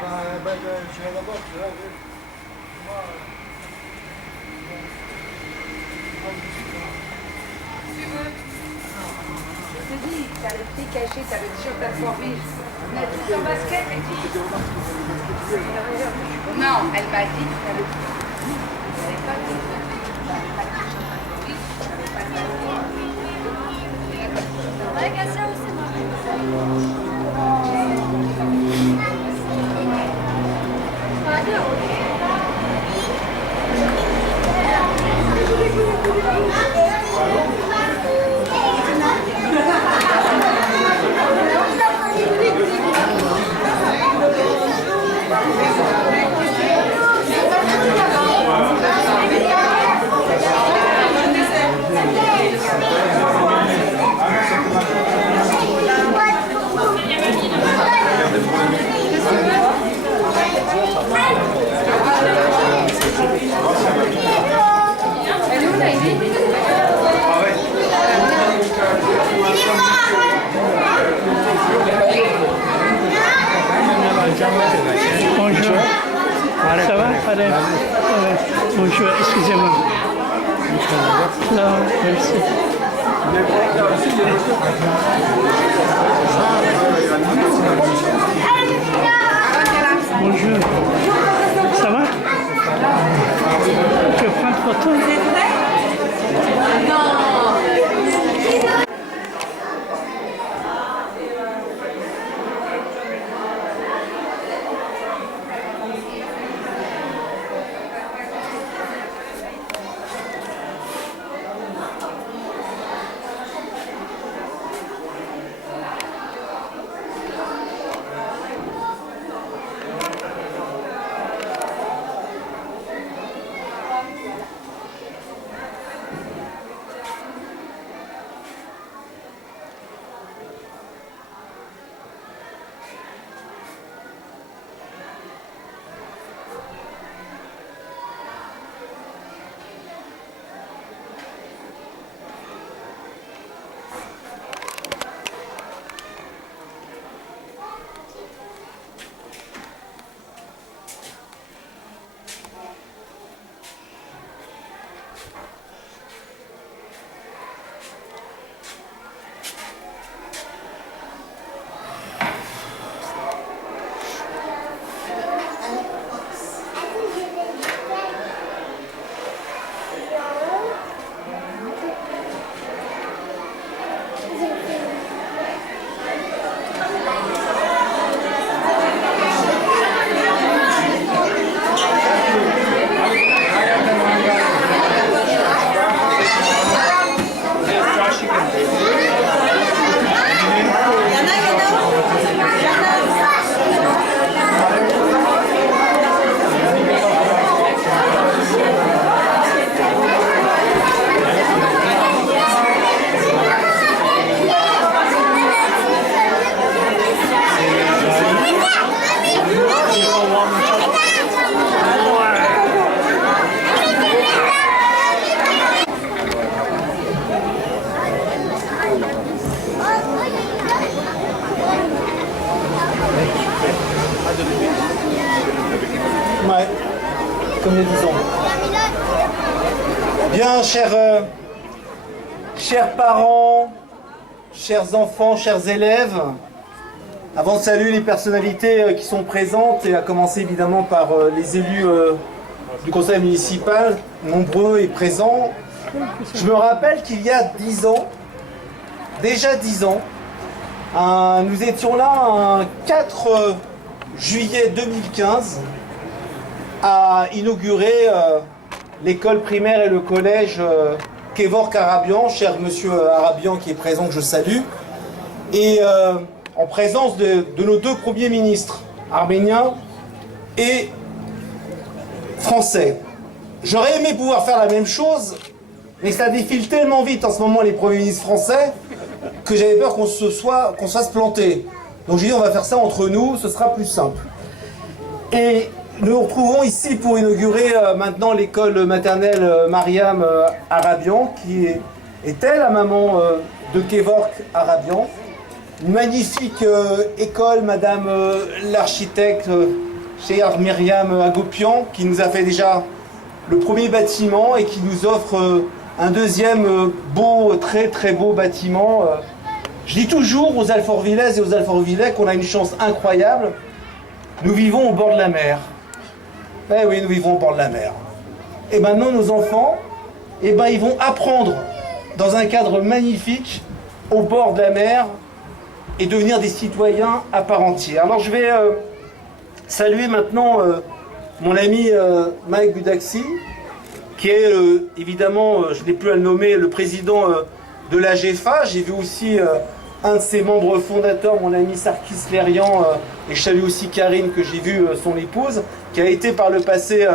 Je vais là-bas, tu vas voir. Je te dis, t'as le pied caché, t'as le t-shirt performé. Mais tu en basket, elle dit. Non, elle m'a dit que t'avais pas de Regarde ça aussi, Bonjour. Ça va? Allez. Bonjour, excusez-moi. Non, merci. Bonjour. Ça va? Tu veux prendre photo? Ouais, comme les 10 ans. Bien, chers parents, chers enfants, chers élèves, avant de saluer les personnalités qui sont présentes, et à commencer évidemment par les élus du conseil municipal, nombreux et présents, je me rappelle qu'il y a 10 ans, déjà 10 ans, nous étions là un 4 juillet 2015 à inaugurer l'école primaire et le collège Kevork Arabian, cher monsieur Arabian qui est présent, que je salue, et en présence de nos deux premiers ministres, arméniens et français. J'aurais aimé pouvoir faire la même chose, mais ça défile tellement vite en ce moment les premiers ministres français que j'avais peur qu'on se fasse planter. Donc j'ai dit on va faire ça entre nous, ce sera plus simple. Et nous nous retrouvons ici pour inaugurer maintenant l'école maternelle Mariam Arabian, qui était la maman de Kevork Arabian. Une magnifique école, madame l'architecte chère Myriam Agopian, qui nous a fait déjà le premier bâtiment et qui nous offre un deuxième beau, très très beau bâtiment. Je dis toujours aux Alfortvillaises et aux Alfortvillais qu'on a une chance incroyable. Nous vivons au bord de la mer. Eh oui, nous vivons au bord de la mer. Et maintenant, nos enfants, eh ben, ils vont apprendre dans un cadre magnifique au bord de la mer et devenir des citoyens à part entière. Alors je vais saluer maintenant mon ami Mike Budaxi, qui est évidemment, je n'ai plus à le nommer, le président de la GEFA. J'ai vu aussi un de ses membres fondateurs, mon ami Sarkis Lerian, et je salue aussi Karine, que j'ai vu, son épouse, qui a été par le passé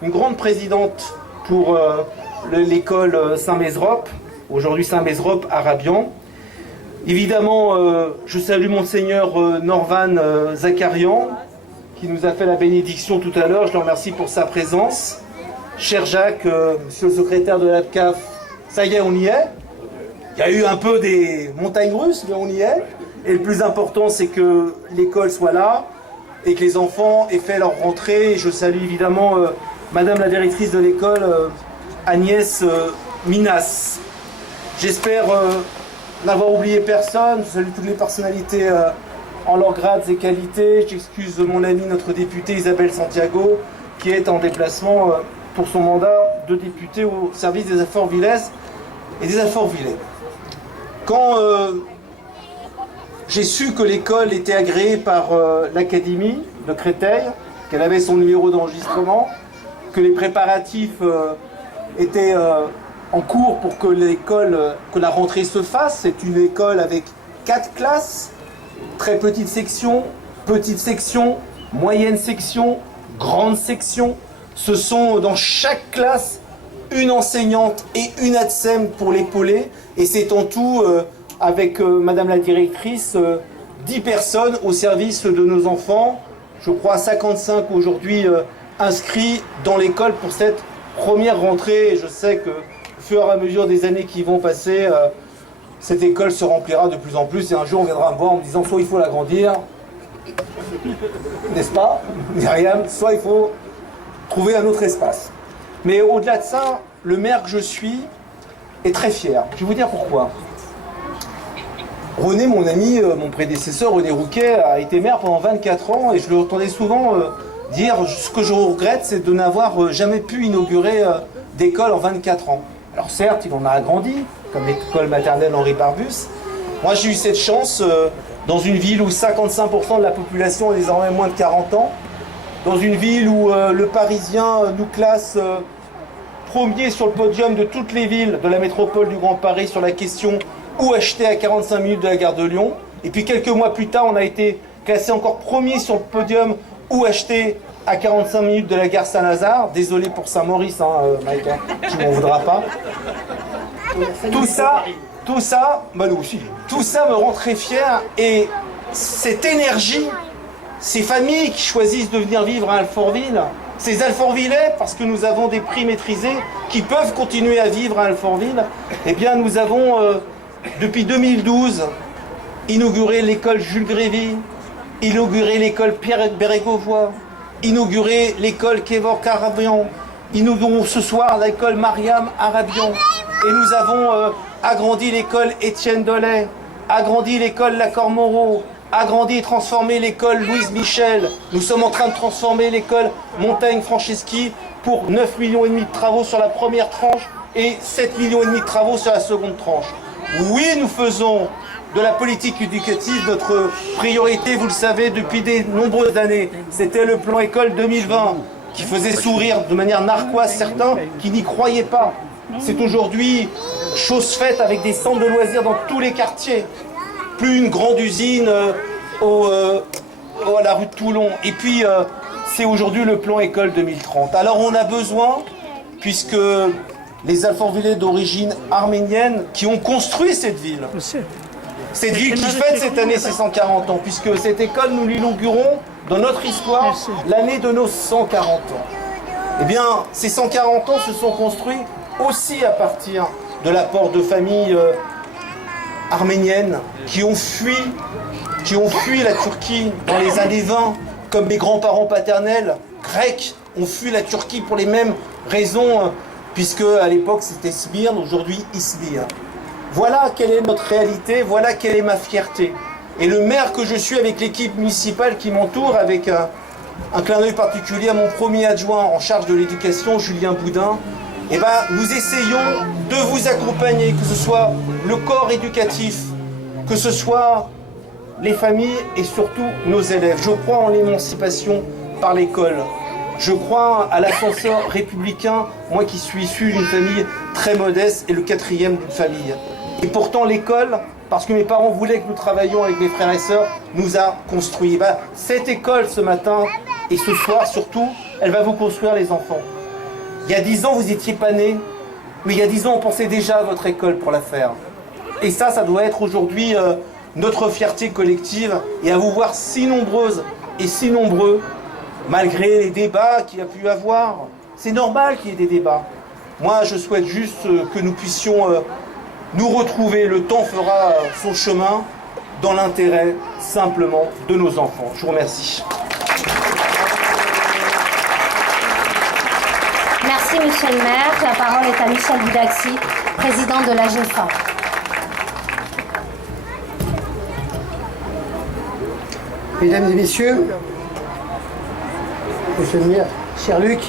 une grande présidente pour l'école Saint-Mézrope, aujourd'hui Saint-Mézrope à Rabian. Évidemment, je salue Monseigneur Norvan Zakarian, qui nous a fait la bénédiction tout à l'heure. Je le remercie pour sa présence. Cher Jacques, monsieur le secrétaire de l'APCAF, ça y est, on y est. Il y a eu un peu des montagnes russes, mais on y est. Et le plus important, c'est que l'école soit là et que les enfants aient fait leur rentrée. Et je salue évidemment Madame la directrice de l'école, Agnès Minas. J'espère n'avoir oublié personne. Je salue toutes les personnalités en leurs grades et qualités. J'excuse mon amie, notre députée Isabelle Santiago, qui est en déplacement pour son mandat de députée au service des Alfortvillaises et des Alfortvillais. Quand j'ai su que l'école était agréée par l'Académie de Créteil, qu'elle avait son numéro d'enregistrement, que les préparatifs étaient en cours pour que que la rentrée se fasse, c'est une école avec 4 classes, très petite section, moyenne section, grande section. Ce sont dans chaque classe une enseignante et une ATSEM pour l'épauler. Et c'est en tout, avec Madame la directrice, 10 personnes au service de nos enfants. Je crois 55 aujourd'hui inscrits dans l'école pour cette première rentrée. Et je sais que au fur et à mesure des années qui vont passer, cette école se remplira de plus en plus. Et un jour, on viendra me voir en me disant soit il faut l'agrandir, n'est-ce pas, Myriam, soit il faut trouver un autre espace. Mais au-delà de ça, le maire que je suis est très fier. Je vais vous dire pourquoi. René, mon ami, mon prédécesseur, René Rouquet, a été maire pendant 24 ans et je le entendais souvent dire ce que je regrette, c'est de n'avoir jamais pu inaugurer d'école en 24 ans. Alors certes, il en a agrandi, comme l'école maternelle Henri Barbus. Moi, j'ai eu cette chance dans une ville où 55% de la population a désormais moins de 40 ans, dans une ville où le Parisien nous classe premier sur le podium de toutes les villes de la métropole du Grand Paris sur la question où acheter à 45 minutes de la gare de Lyon. Et puis quelques mois plus tard, on a été classé encore premier sur le podium où acheter à 45 minutes de la gare Saint-Lazare. Désolé pour Saint-Maurice, Mike, tu m'en voudras pas. Tout ça, bah nous aussi, tout ça me rend très fier. Et cette énergie, ces familles qui choisissent de venir vivre à Alfortville, ces Alfortvillais, parce que nous avons des prix maîtrisés, qui peuvent continuer à vivre à Alfortville, eh bien nous avons, depuis 2012, inauguré l'école Jules Grévy, inauguré l'école Pierre Bérégovoy, inauguré l'école Kévor Arabian, inaugurons ce soir l'école Mariam Arabian, et nous avons agrandi l'école Étienne Dolay, agrandi l'école Lacor-Moreau, agrandi et transformé l'école Louise Michel. Nous sommes en train de transformer l'école Montaigne-Franceschi pour 9,5 millions de travaux sur la première tranche et 7,5 millions de travaux sur la seconde tranche. Oui, nous faisons de la politique éducative notre priorité, vous le savez, depuis de nombreuses années. C'était le plan école 2020 qui faisait sourire de manière narquoise certains qui n'y croyaient pas. C'est aujourd'hui chose faite avec des centres de loisirs dans tous les quartiers. Plus une grande usine à la rue de Toulon. Et puis, c'est aujourd'hui le plan école 2030. Alors, on a besoin, puisque les Alfortvillais d'origine arménienne qui ont construit cette ville, cette ville qui fête cette année ses 140 ans, puisque cette école, nous l'inaugurons dans notre histoire l'année de nos 140 ans. Eh bien, ces 140 ans se sont construits aussi à partir de l'apport de familles arméniennes qui ont fui la Turquie dans les années 20 comme mes grands-parents paternels, grecs, ont fui la Turquie pour les mêmes raisons, puisque à l'époque c'était Smyrne, aujourd'hui Izmir. Voilà quelle est notre réalité, voilà quelle est ma fierté. Et le maire que je suis avec l'équipe municipale qui m'entoure, avec un clin d'œil particulier à mon premier adjoint en charge de l'éducation, Julien Boudin, eh ben, nous essayons de vous accompagner, que ce soit le corps éducatif, que ce soit les familles et surtout nos élèves. Je crois en l'émancipation par l'école. Je crois à l'ascenseur républicain, moi qui suis issu d'une famille très modeste et le quatrième d'une famille. Et pourtant l'école, parce que mes parents voulaient que nous travaillions avec mes frères et sœurs, nous a construits. Ben, cette école ce matin et ce soir surtout, elle va vous construire les enfants. Il y a 10 ans, vous n'étiez pas nés, mais il y a 10 ans, on pensait déjà à votre école pour la faire. Et ça doit être aujourd'hui notre fierté collective, et à vous voir si nombreuses et si nombreux, malgré les débats qu'il y a pu y avoir. C'est normal qu'il y ait des débats. Moi, je souhaite juste que nous puissions nous retrouver. Le temps fera son chemin dans l'intérêt simplement de nos enfants. Je vous remercie. Merci, monsieur le maire. La parole est à Michel Budaxi, président de l'AGEFA. Mesdames et messieurs, monsieur le maire, cher Luc,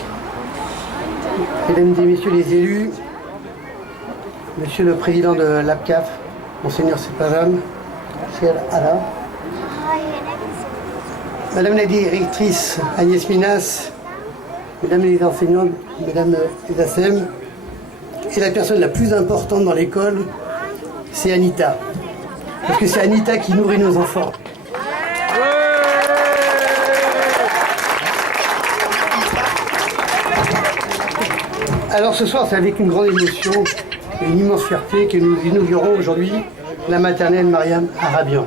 mesdames et messieurs les élus, monsieur le président de l'APCAF, monseigneur Sepazam, cher Alain, madame la directrice Agnès Minas, mesdames les enseignantes, mesdames les ASEM, et la personne la plus importante dans l'école, c'est Anita. Parce que c'est Anita qui nourrit nos enfants. Alors ce soir, c'est avec une grande émotion et une immense fierté que nous inaugurons aujourd'hui la maternelle Mariam Arabian.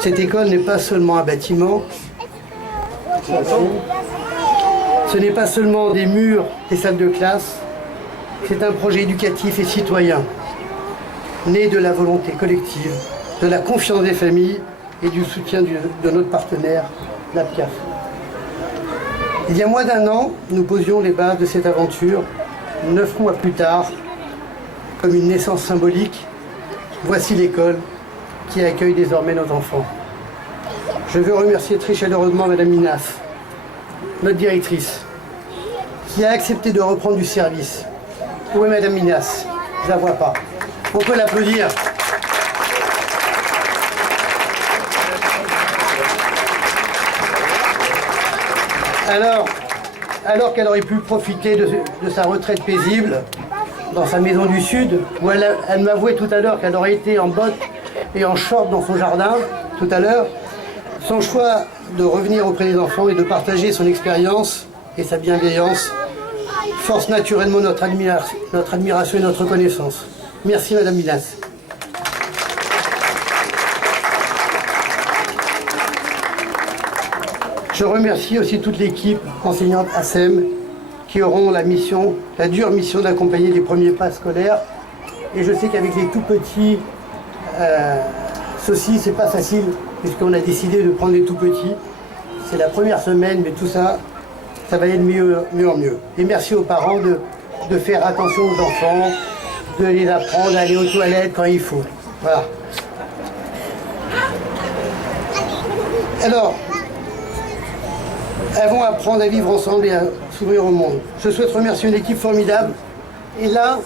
Cette école n'est pas seulement un bâtiment, ce n'est pas seulement des murs, des salles de classe, c'est un projet éducatif et citoyen, né de la volonté collective, de la confiance des familles et du soutien de notre partenaire, l'APCAF. Il y a moins d'un an, nous posions les bases de cette aventure. 9 mois plus tard, comme une naissance symbolique, voici l'école qui accueille désormais nos enfants. Je veux remercier très chaleureusement Madame Minas, notre directrice, qui a accepté de reprendre du service. Où est Madame Minas? Je ne la vois pas. On peut l'applaudir. Alors qu'elle aurait pu profiter de sa retraite paisible dans sa maison du Sud, où elle m'avouait tout à l'heure qu'elle aurait été en bottes et en short dans son jardin, tout à l'heure, son choix de revenir auprès des enfants et de partager son expérience et sa bienveillance force naturellement notre admiration et notre reconnaissance. Merci Madame Minas. Je remercie aussi toute l'équipe enseignante ASEM qui auront la dure mission d'accompagner les premiers pas scolaires. Et je sais qu'avec les tout petits, ceci c'est pas facile puisqu'on a décidé de prendre les tout petits. C'est la première semaine, mais tout ça, ça va aller de mieux en mieux. Et merci aux parents de faire attention aux enfants, de les apprendre à aller aux toilettes quand il faut. Voilà. Alors, elles vont apprendre à vivre ensemble et à s'ouvrir au monde. Je souhaite remercier une équipe formidable. Et là,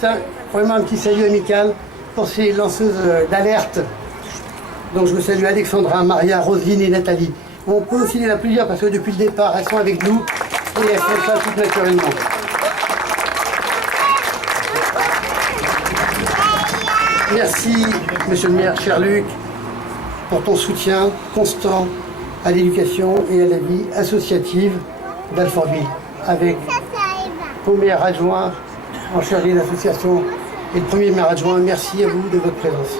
c'est vraiment un petit salut amical pour ces lanceuses d'alerte. Donc je veux saluer Alexandra, Maria, Roselyne et Nathalie. On peut aussi les applaudir parce que depuis le départ, elles sont avec nous et elles font ça tout naturellement. Merci, monsieur le maire, cher Luc, pour ton soutien constant à l'éducation et à la vie associative d'Alfortville, avec ton maire adjoint en charge des associations et le premier maire adjoint. Merci à vous de votre présence.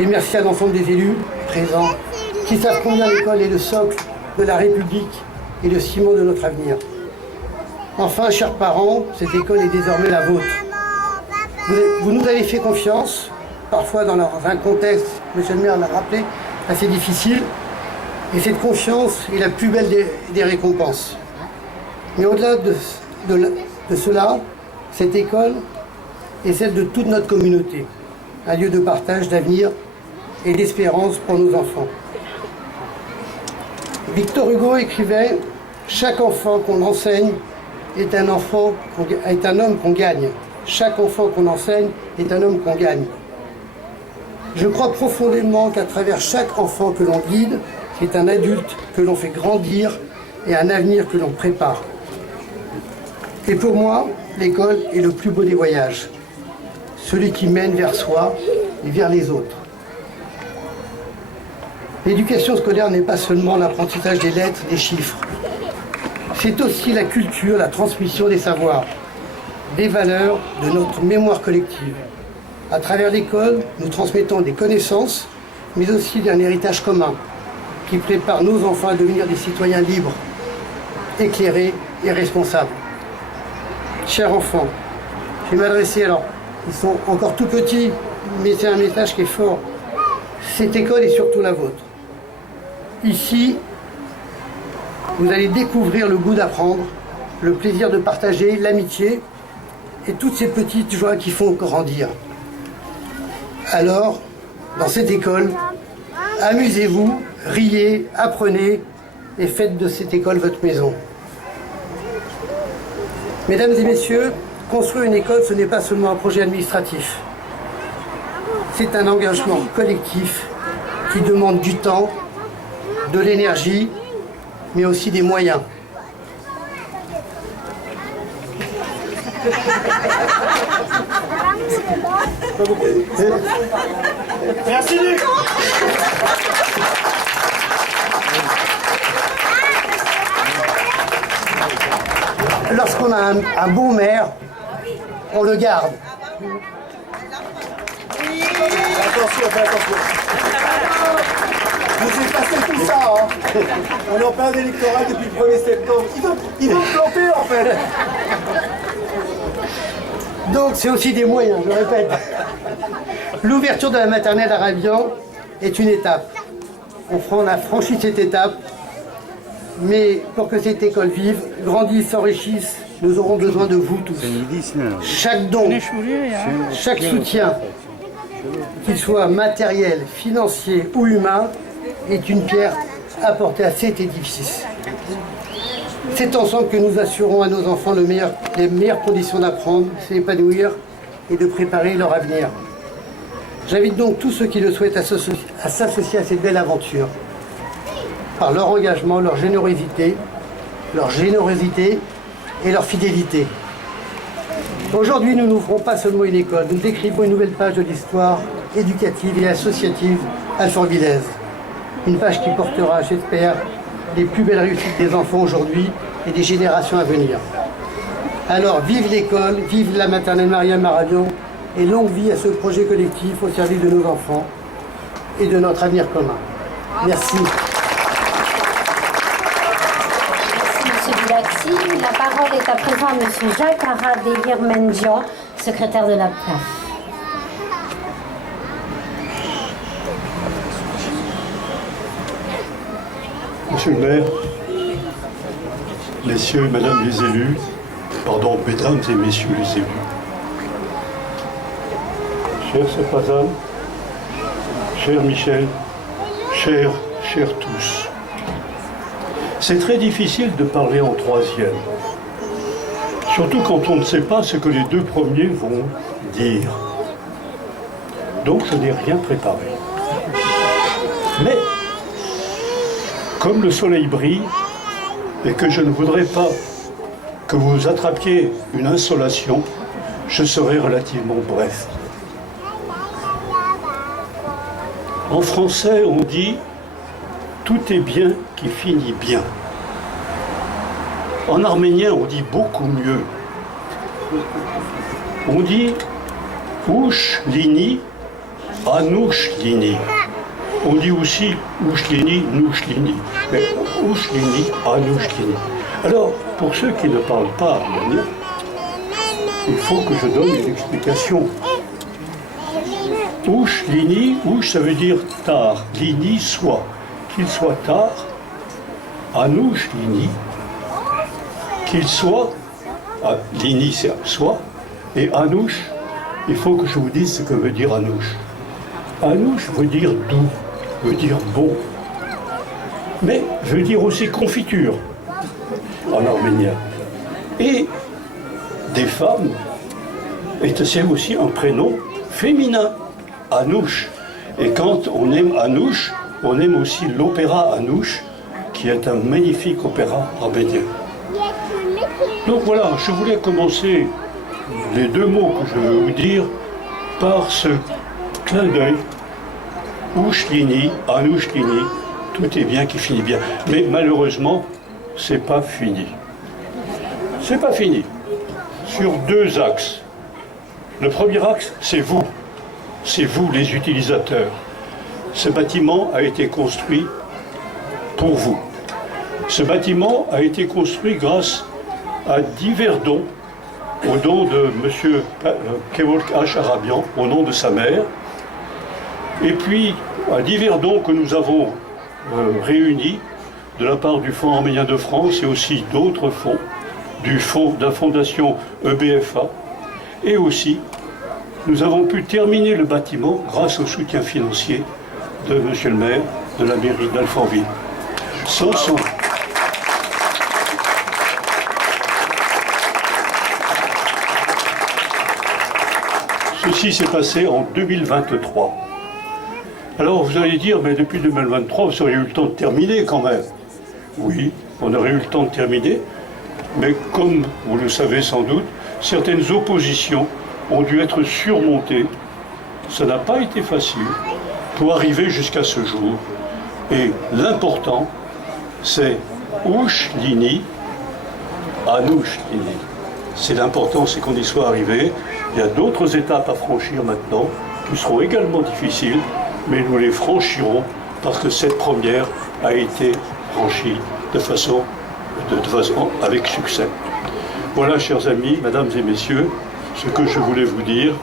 Et merci à l'ensemble des élus présents qui savent combien l'école est le socle de la République et le ciment de notre avenir. Enfin, chers parents, cette école est désormais la vôtre. Vous nous avez fait confiance, parfois dans un contexte, monsieur le maire l'a rappelé, assez difficile. Et cette confiance est la plus belle des récompenses. Mais au-delà de cela, cette école est celle de toute notre communauté, un lieu de partage, d'avenir et d'espérance pour nos enfants. Victor Hugo écrivait « Chaque enfant qu'on enseigne est un homme qu'on gagne. Chaque enfant qu'on enseigne est un homme qu'on gagne. » Je crois profondément qu'à travers chaque enfant que l'on guide, c'est un adulte que l'on fait grandir et un avenir que l'on prépare. Et pour moi, l'école est le plus beau des voyages, celui qui mène vers soi et vers les autres. L'éducation scolaire n'est pas seulement l'apprentissage des lettres, des chiffres. C'est aussi la culture, la transmission des savoirs, des valeurs, de notre mémoire collective. À travers l'école, nous transmettons des connaissances, mais aussi un héritage commun qui prépare nos enfants à devenir des citoyens libres, éclairés et responsables. Chers enfants, je vais m'adresser, alors, ils sont encore tout petits, mais c'est un message qui est fort. Cette école est surtout la vôtre. Ici, vous allez découvrir le goût d'apprendre, le plaisir de partager, l'amitié et toutes ces petites joies qui font grandir. Alors, dans cette école, amusez-vous, riez, apprenez et faites de cette école votre maison. Mesdames et messieurs, construire une école, ce n'est pas seulement un projet administratif. C'est un engagement collectif qui demande du temps, de l'énergie, mais aussi des moyens. Merci Luc. Lorsqu'on a un bon maire, on le garde. Attention, fais attention. Vous avez passé tout ça, hein. On est en période électorale depuis le 1er septembre. Il va me planter en fait. Donc c'est aussi des moyens, je répète. L'ouverture de la maternelle à Rabian est une étape. On a franchi cette étape, mais pour que cette école vive, grandisse, s'enrichisse, nous aurons besoin de vous tous. Chaque don, chaque soutien, qu'il soit matériel, financier ou humain, est une pierre apportée à cet édifice. C'est ensemble que nous assurons à nos enfants les meilleures conditions d'apprendre, de s'épanouir et de préparer leur avenir. J'invite donc tous ceux qui le souhaitent à s'associer à cette belle aventure, par leur engagement, leur générosité et leur fidélité. Aujourd'hui, nous n'ouvrons pas seulement une école, nous décrivons une nouvelle page de l'histoire éducative et associative alfortvillaises. Une page qui portera, j'espère, les plus belles réussites des enfants aujourd'hui et des générations à venir. Alors, vive l'école, vive la maternelle Mariam à Rabian et longue vie à ce projet collectif au service de nos enfants et de notre avenir commun. Merci. Merci, M. Bilaxi. La parole est à présent à M. Jacques Aradélire Mendian, secrétaire de la PAF. Monsieur le maire, messieurs et madame les élus, pardon, mesdames et messieurs les élus, cher Sepazan, cher Michel, chers tous, c'est très difficile de parler en troisième, surtout quand on ne sait pas ce que les deux premiers vont dire. Donc je n'ai rien préparé. Mais comme le soleil brille et que je ne voudrais pas que vous attrapiez une insolation, je serai relativement bref. En français, on dit « tout est bien qui finit bien ». En arménien, on dit beaucoup mieux. On dit « ouch lini, anouch lini ». On dit aussi Ouchlini, Nouchlini. Mais Ouchlini, Anouchlini. Alors, pour ceux qui ne parlent pas arménien, il faut que je donne une explication. Ouchlini, Ouch ça veut dire tard, Lini, soit, qu'il soit tard, Anouche Ligny, qu'il soit, Ligny c'est soit, et Anouche, il faut que je vous dise ce que veut dire Anouche. Anouche veut dire doux, veut dire bon, mais veut dire aussi confiture en arménien. Et des femmes, et c'est aussi un prénom féminin, Anouche. Et quand on aime Anouche, on aime aussi l'opéra Anouche, qui est un magnifique opéra arménien. Donc voilà, je voulais commencer les deux mots que je veux vous dire par ce clin d'œil. Ouche Ligny, Anouche Ligny, tout est bien qui finit bien. Mais malheureusement, c'est pas fini. C'est pas fini. Sur deux axes. Le premier axe, c'est vous. C'est vous les utilisateurs. Ce bâtiment a été construit pour vous. Ce bâtiment a été construit grâce à divers dons, au don de M. Kevork H. Arabian, au nom de sa mère, et puis à divers dons que nous avons réunis de la part du Fonds arménien de France et aussi d'autres fonds, de la fondation EBFA, et aussi nous avons pu terminer le bâtiment grâce au soutien financier de M. le maire de la mairie d'Alfortville. Sans son... Ceci s'est passé en 2023. Alors vous allez dire, mais depuis 2023, vous auriez eu le temps de terminer quand même. Oui, on aurait eu le temps de terminer, mais comme vous le savez sans doute, certaines oppositions ont dû être surmontées. Ça n'a pas été facile pour arriver jusqu'à ce jour. Et l'important, c'est Ouche Ligny, Anouche Ligny. C'est l'important, c'est qu'on y soit arrivé. Il y a d'autres étapes à franchir maintenant, qui seront également difficiles, mais nous les franchirons parce que cette première a été franchie de façon avec succès. Voilà, chers amis, mesdames et messieurs, ce que je voulais vous dire.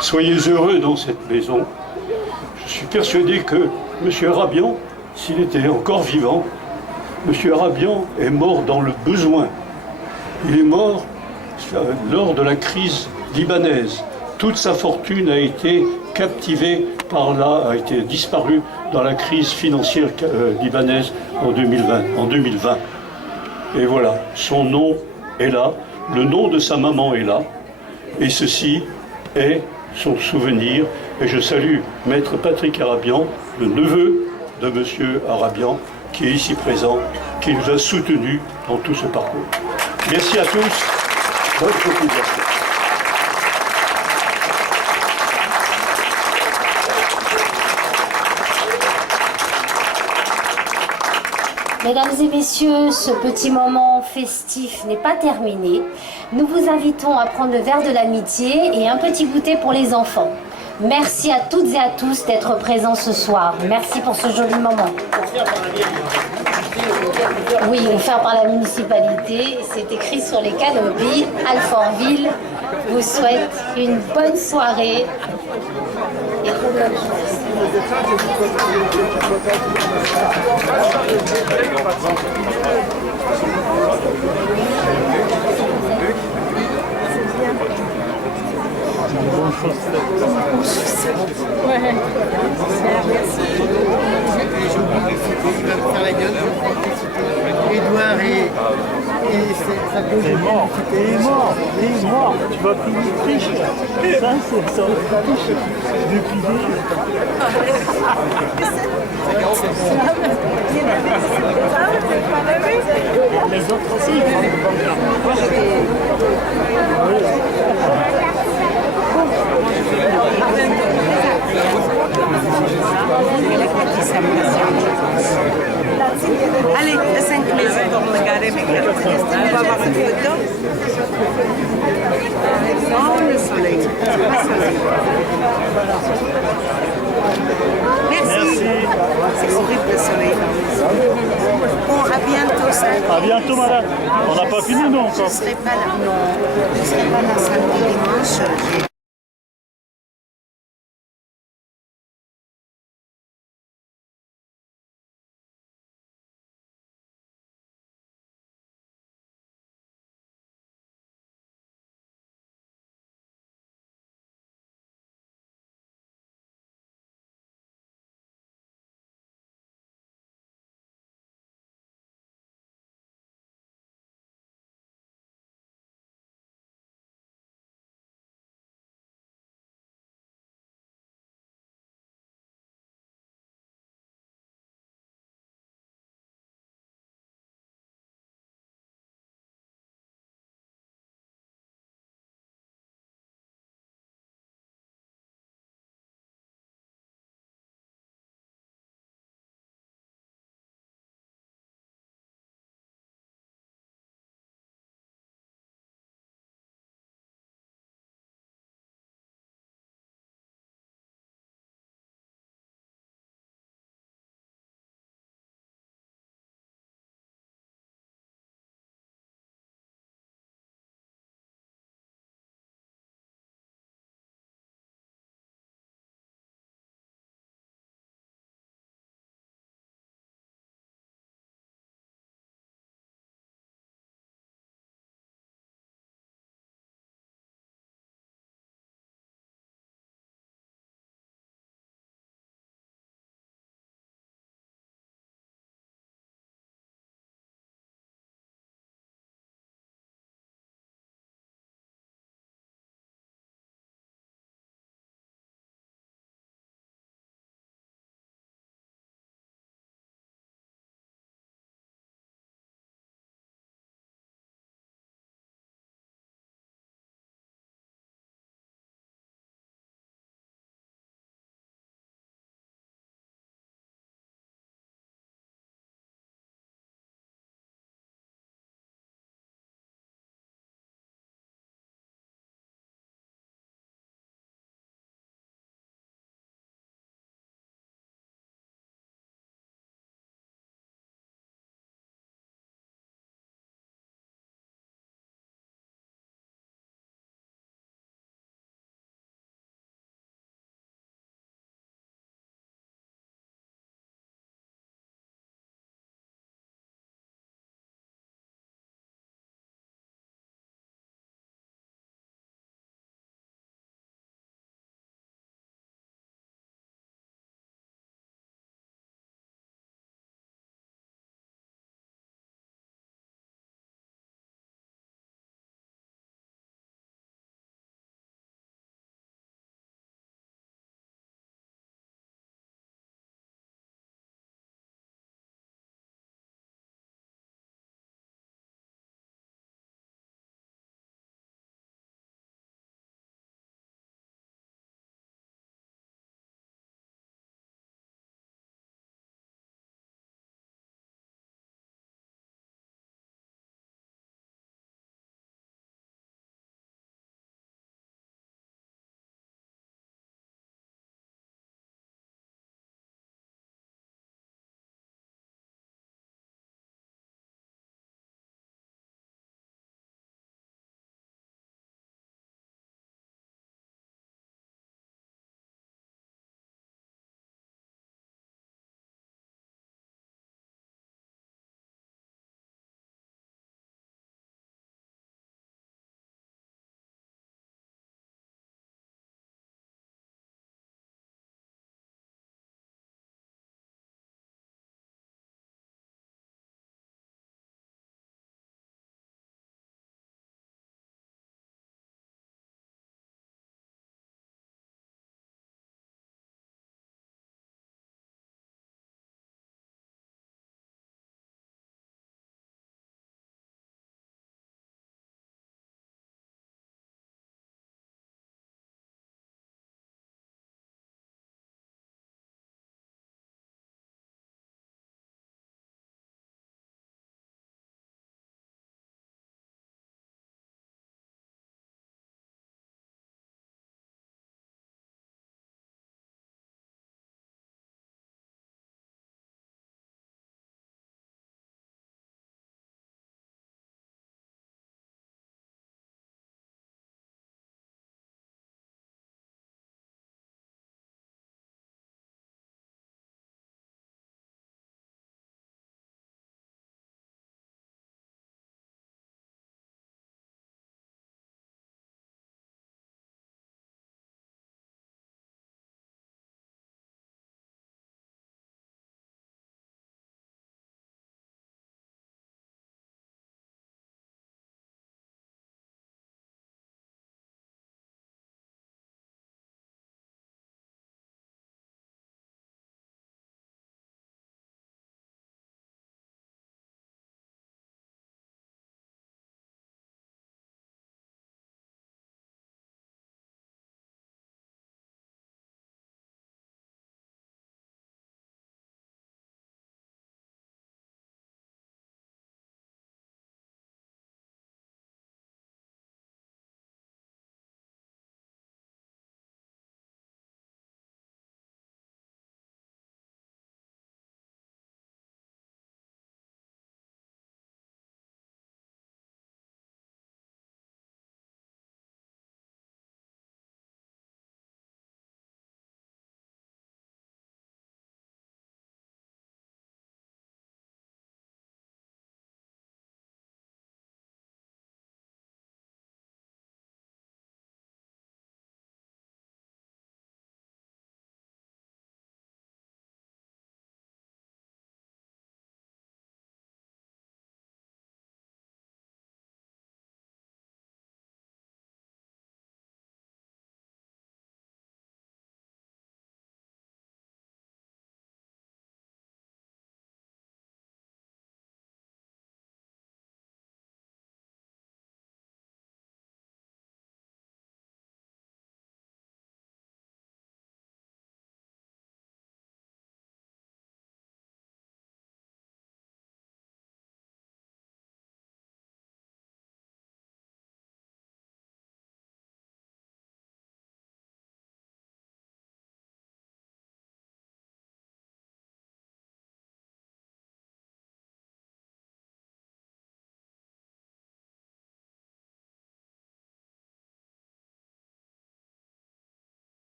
Soyez heureux dans cette maison. Je suis persuadé que M. Arabian, s'il était encore vivant, M. Arabian est mort dans le besoin. Il est mort lors de la crise libanaise. Toute sa fortune a été captivée par là, a été disparue dans la crise financière libanaise en 2020. Et voilà, son nom est là, le nom de sa maman est là, et ceci est son souvenir. Et je salue Maître Patrick Arabian, le neveu de M. Arabian, qui est ici présent, qui nous a soutenus dans tout ce parcours. Merci à tous. Bonne continuation. Mesdames et messieurs, ce petit moment festif n'est pas terminé. Nous vous invitons à prendre le verre de l'amitié et un petit goûter pour les enfants. Merci à toutes et à tous d'être présents ce soir. Merci pour ce joli moment. Oui, offert par la municipalité. C'est écrit sur les canopies. Alfortville vous souhaite une bonne soirée. Et Edouard et sa cause Il est mort. Tu vas payer triche. Ça, c'est triche. Depuis les autres aussi, ils font des bonnes cartes. Moi, Allez, à 5 maisons pour regarder mes cartes. On va voir une photo. Oh, le soleil. Merci. C'est horrible le soleil. Bon, à bientôt, ça. à bientôt, madame. On n'a pas fini, non, encore. Je ne serai pas là. Non, je ne serai pas là samedi, dimanche.